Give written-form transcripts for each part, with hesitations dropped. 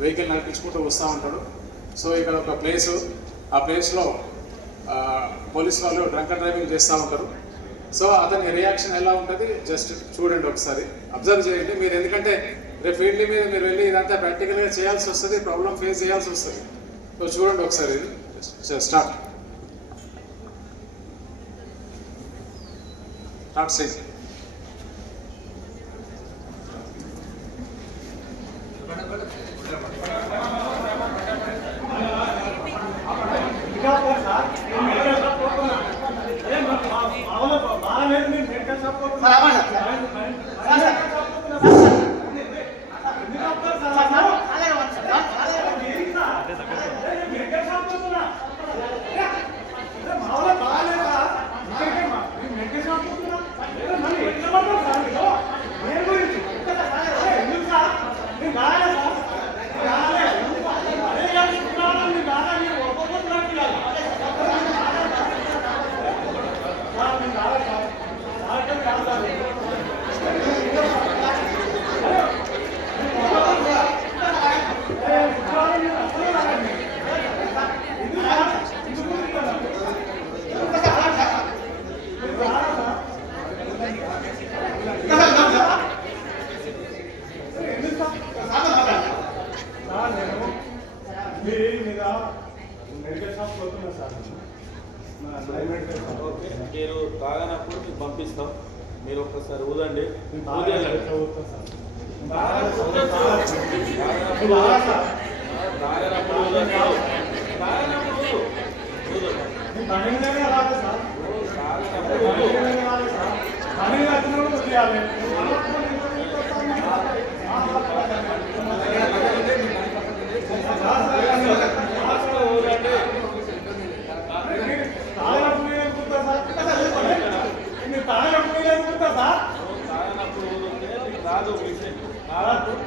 Vehicle నడిపించుకుంటూ వస్తూ ఉంటాడు. సో ఇక్కడ ఒక ప్లేసు, ఆ ప్లేస్లో పోలీస్ వాళ్ళు డ్రంక్ అండ్ డ్రైవింగ్ చేస్తూ ఉంటారు. సో అతని రియాక్షన్ ఎలా ఉంటుంది జస్ట్ చూడండి, ఒకసారి అబ్జర్వ్ చేయండి మీరు. ఎందుకంటే రేపు ఫీల్డ్ మీద మీరు వెళ్ళి ఇదంతా ప్రాక్టికల్గా చేయాల్సి వస్తుంది, ప్రాబ్లం ఫేస్ చేయాల్సి వస్తుంది. సో చూడండి ఒకసారి, స్టార్ట్ సీన్. మీరు తాగనప్పుడు మీకు పంపిస్తాం, మీరు ఒక్కసారి ఊదండి.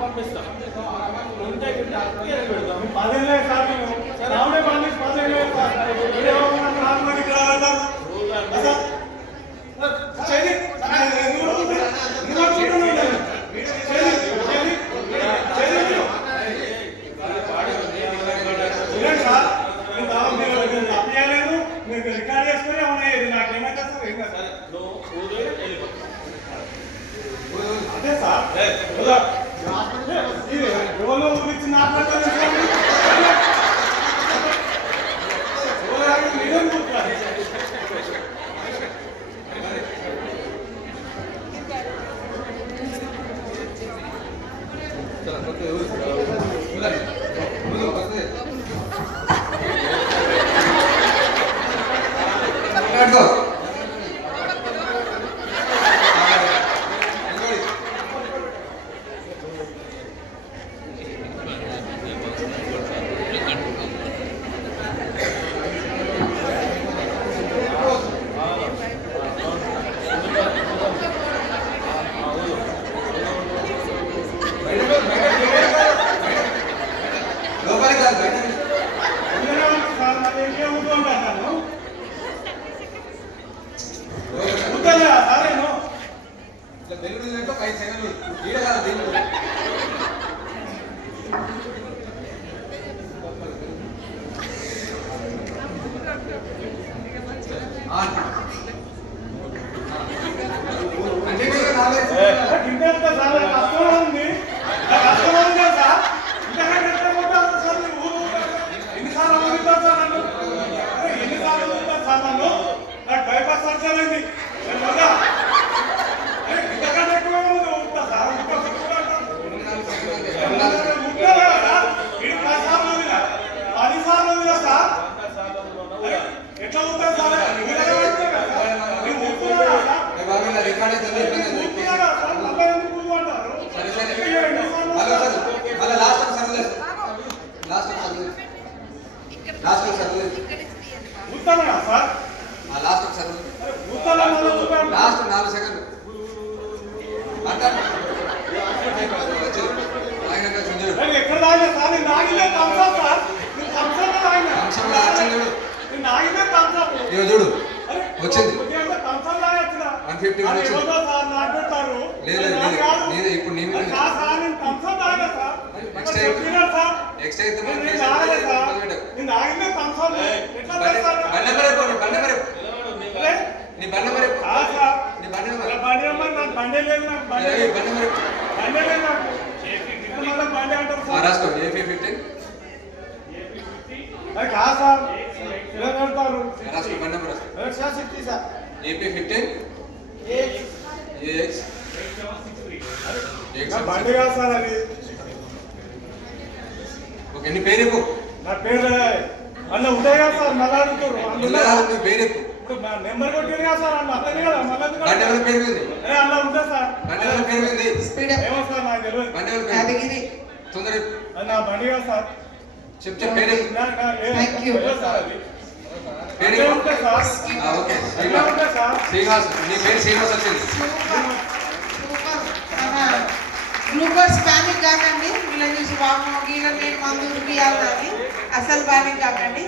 పంపిస్తాం రికార్డ్ చేసుకుని ఉన్నాయి. నాకేమైతే అదే సార్ ఎవరో ఊరించి మాట్లాడతారు. చూడు వచ్చింది 150 అది వచ్చింది. ఎవరో సార్ నాకు పెట్టారు. లేదు అది నాకు కాదు. లేదు ఇప్పుడు నీ మీద అది కాదు సార్, నేను థమ్సప్ తాగా సార్. Next time. చెప్పినా సార్. నెక్స్ట్ అయితే నేను తాగలేదు సార్. నేను తాగిందే థమ్సప్. ఎట్లా చేస్తారు? బండి నెంబర్ చెప్పు, నీ బండి నెంబర్ చెప్పు. లే. నీ బండి నెంబర్ చెప్పు. కాదు సార్. నీ బండి నెంబర్ ఇలా బండి నెంబర్ నాకు బండే లేదు, నాకు బండే ఏయ్, లేదు. బండి నెంబర్ చెప్పు. బండే లేదు నాకు. ఇక్కడ మళ్ళీ బండి అంటారు సార్. రాసుకో AP15 అది కాదు సార్. ఇలా పెడతారు. రాసుకో బండి నెంబర్ రాసుకో. సార్. AP15 AX నా బండి కాదు సార్ అది. ఓకే నీ పేరు చెప్పు. నా పేరు అన్న ఉంటాయి కదా సార్, మళ్ళీ అడుగుతారు. ఇలా నీ పేరు చెప్పు. ఇప్పుడు నా నెంబర్ కొట్టింది కదా సార్, అన్న అతని కదా మళ్ళీ ఎందుకు బండి అడుగుతారు? ఎవరి పేరు మీద ఉంది? అన్న ఉంటా సార్. బండి ఎవరి పేరు మీద ఉంది? ఏమో సార్ నాకు తెలియదు. బండి ఎవరి పేరు? యాదగిరి. తొందర చెప్పు. అది నా బండి కాదు సార్. చెప్పు చెప్పు పేరు చెప్పు. Thank you. తెలియదు సార్ అది. పేరు అట్లే చెప్పు. ఉంటాయి సార్. ఓకే అట్లే ఉంటాయి సార్. శ్రీనివాస్ నీ పేరు శ్రీనివాస్ వచ్చింది. గ్లూకోజ్ ప్యానిక్ కాకండి, వీళ్ళని చూసి వాము గీళ్ళని మందు ఉరిపియాలి కానీ అసలు ప్యానిక్ కాకండి.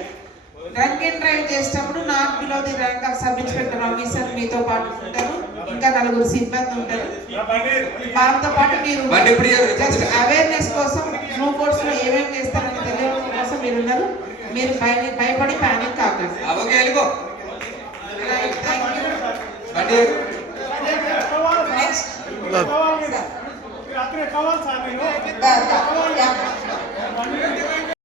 డ్రంక్ అండ్ డ్రైవ్ చేసేటప్పుడు not below the rank of sub inspector officer మీతో పాటు ఉంటారు, ఇంకా నలుగురు సిబ్బంది ఉంటారు. నా బండి వారితో పాటు మీరు బండి ఎప్పుడు ఇయ్యాలి? జస్ట్ అవేర్నెస్ కోసం గ్లూకోజ్ లో ఏమేమి చేస్తారని తెలియడం కోసం మీరు ఉన్నారు. మీరు భయపడి ప్యానిక్ కాకండి. ఓకే వెళ్ళిపో. Thank you. బండి నెక్స్ట్ కావాలి. రాత్రి కావాలి సార్ నేను. యా